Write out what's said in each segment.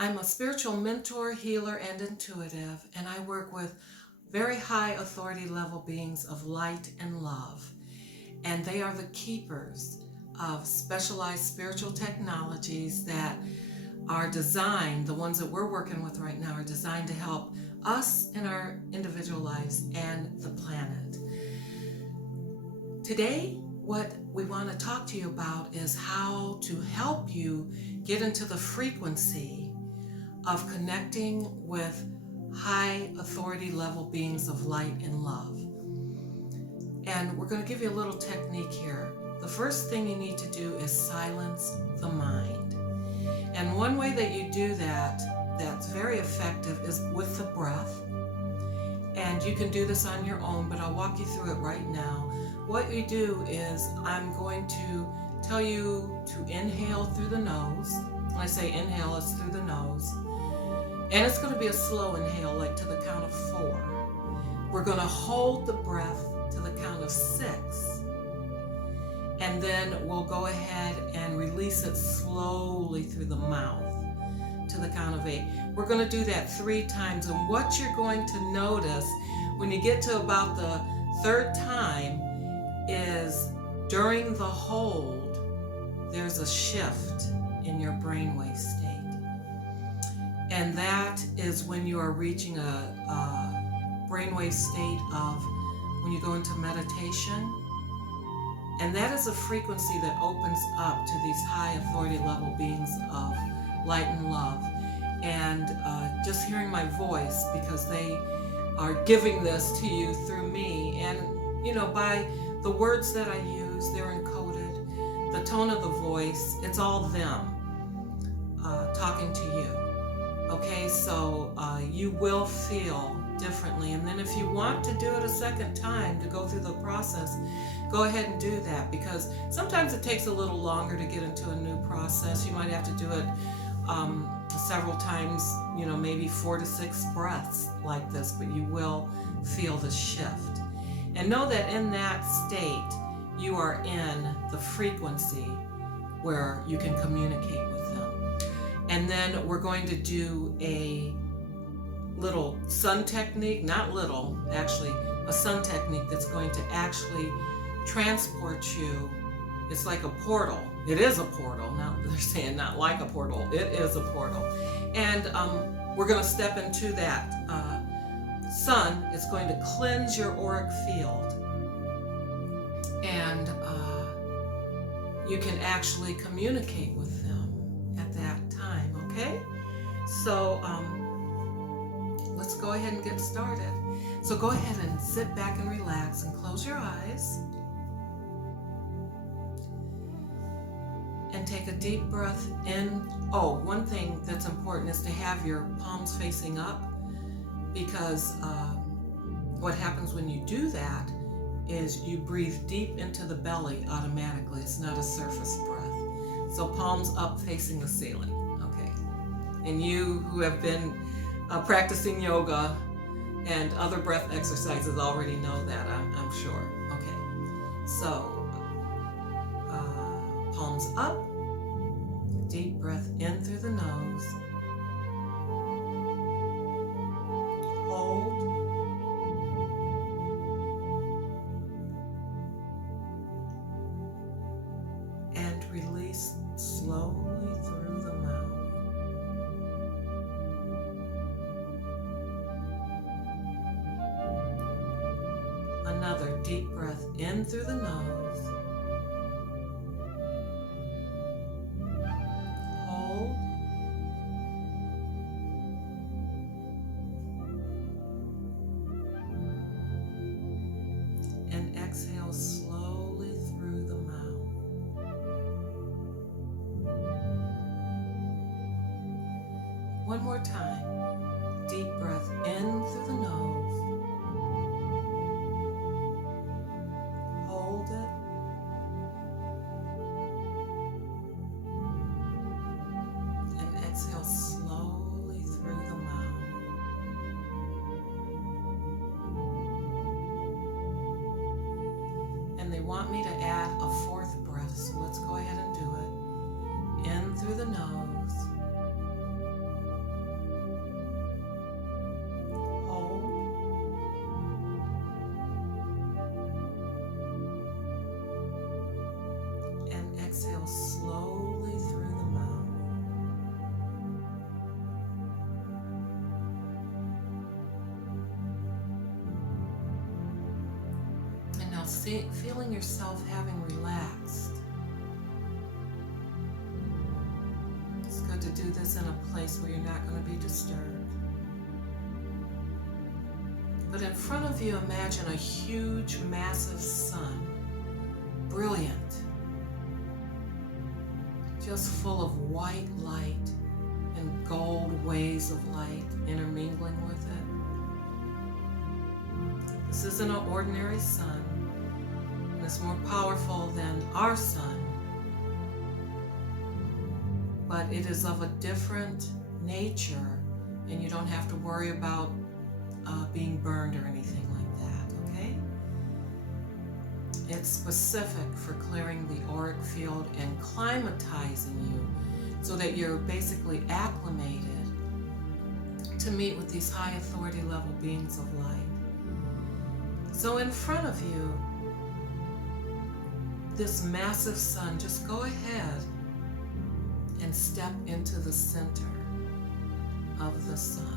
I'm a spiritual mentor, healer, and intuitive, and I work with very high authority level beings of light and love. And they are the keepers of specialized spiritual technologies that are designed, the ones that we're working with right now, are designed to help us in our individual lives and the planet. Today, what we want to talk to you about is how to help you get into the frequency of connecting with high authority level beings of light and love. And we're going to give you a little technique here. The first thing you need to do is silence the mind. And one way that you do that that's very effective is with the breath. And you can do this on your own, but I'll walk you through it right now. What you do is I'm going to tell you to inhale through the nose. When I say inhale, it's through the nose. And it's going to be a slow inhale, like to the count of 4. We're going to hold the breath to the count of 6. And then we'll go ahead and release it slowly through the mouth to the count of 8. We're going to do that 3 times. And what you're going to notice when you get to about the 3rd time is during the hold, there's a shift in your brainwave state. And that is when you are reaching a brainwave state of when you go into meditation. And that is a frequency that opens up to these high authority level beings of light and love. And just hearing my voice, because they are giving this to you through me. And, by the words that I use, they're encoded. The tone of the voice, it's all them talking to you. Okay, so you will feel differently. And then if you want to do it a second time to go through the process, go ahead and do that, because sometimes it takes a little longer to get into a new process. You might have to do it several times, maybe 4 to 6 breaths like this, but you will feel the shift. And know that in that state, you are in the frequency where you can communicate with them. And then we're going to do a little sun technique, not little, actually, a sun technique that's going to actually transport you. It's like a portal. It is a portal. Now they're saying not like a portal. It is a portal. And we're going to step into that sun. It's going to cleanse your auric field. And you can actually communicate with them at that time, okay? So let's go ahead and get started. So go ahead and sit back and relax and close your eyes. And take a deep breath in. Oh, one thing that's important is to have your palms facing up, because what happens when you do that is you breathe deep into the belly automatically. It's not a surface breath. So palms up facing the ceiling, okay? And you who have been practicing yoga and other breath exercises already know that, I'm sure. Okay, so palms up, deep breath in through the nose, hold, and release slowly through the mouth. Another deep breath in through the nose. Hold. And exhale slowly through the mouth. One more time. Deep breath in through the nose. Hold it. And exhale slowly through the mouth. And they want me to add a 4th breath, so let's go ahead and do it. In through the nose. feeling yourself having relaxed. It's good to do this in a place where you're not going to be disturbed. But in front of you, imagine a huge, massive sun. Brilliant. Just full of white light and gold waves of light intermingling with it. This isn't an ordinary sun. It's more powerful than our sun. But it is of a different nature, and you don't have to worry about being burned or anything like that, okay? It's specific for clearing the auric field and climatizing you so that you're basically acclimated to meet with these high authority level beings of light. So in front of you, this massive sun, just go ahead and step into the center of the sun.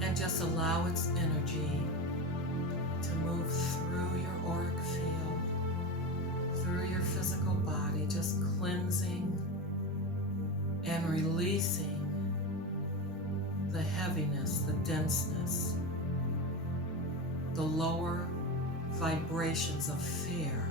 And just allow its energy to move through your auric field, through your physical body, just cleansing and releasing the heaviness, the denseness, the lower vibrations of fear.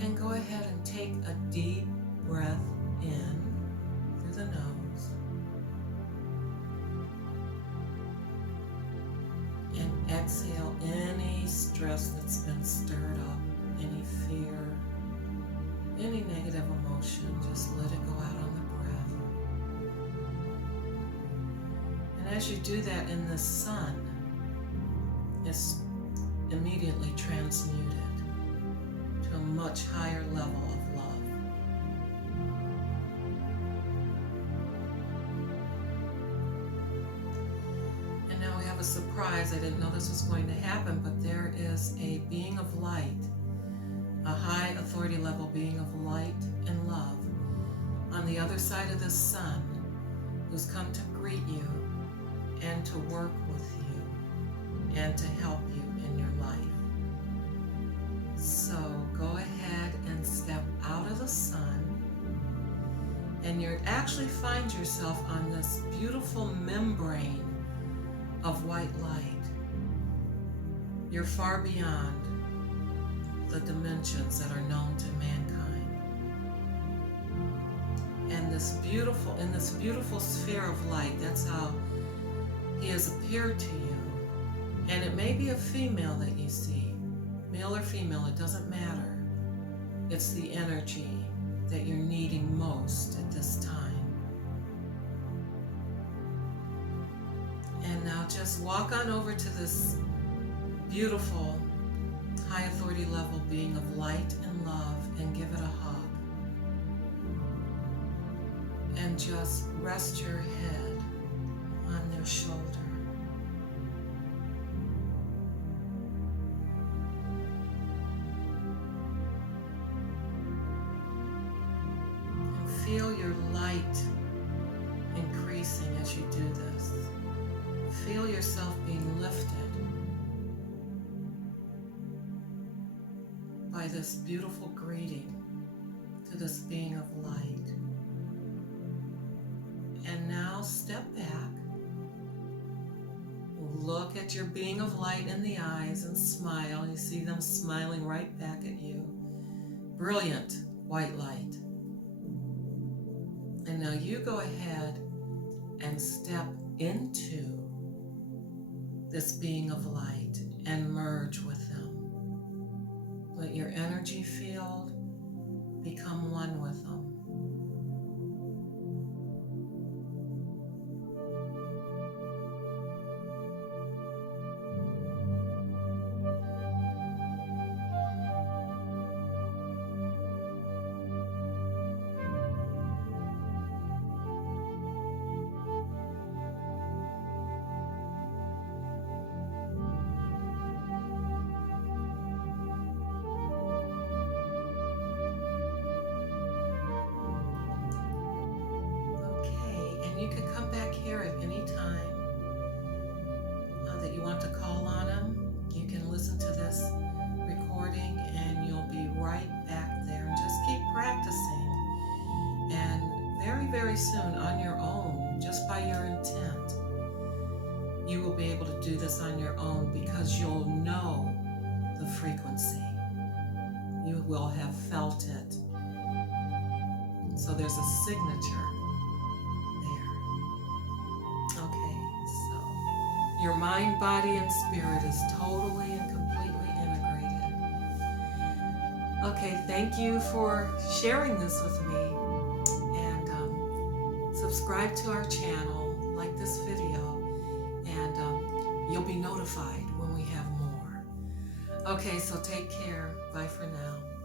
And go ahead and take a deep breath in through the nose and exhale any stress that's been stirred up, any fear, any negative emotion. Just let it go out on the breath. And as you do that in the sun, it's immediately transmuted to a much higher level of love. And now we have a surprise. I didn't know this was going to happen, but there is a being of light, a high authority level being of light and love on the other side of the sun, who's come to greet you and to work with you and to help you in your life. So go ahead and step out of the sun, and you actually find yourself on this beautiful membrane of white light. You're far beyond the dimensions that are known to mankind. And in this beautiful sphere of light, that's how he has appeared to you. And it may be a female that you see. Male or female, it doesn't matter. It's the energy that you're needing most at this time. And now just walk on over to this beautiful high authority level being of light and love and give it a hug. And just rest your head on their shoulder. Feel your light increasing as you do this. Feel yourself being lifted by this beautiful greeting to this being of light. And now step back. Look at your being of light in the eyes and smile. You see them smiling right back at you. Brilliant white light. And now you go ahead and step into this being of light and merge with them. Let your energy field become one with them. very soon on your own, just by your intent. You will be able to do this on your own because you'll know the frequency. You will have felt it. So there's a signature there. Okay, so your mind, body, and spirit is totally and completely integrated. Okay, thank you for sharing this with me. And subscribe to our channel, like this video, and you'll be notified when we have more. Okay, so take care. Bye for now.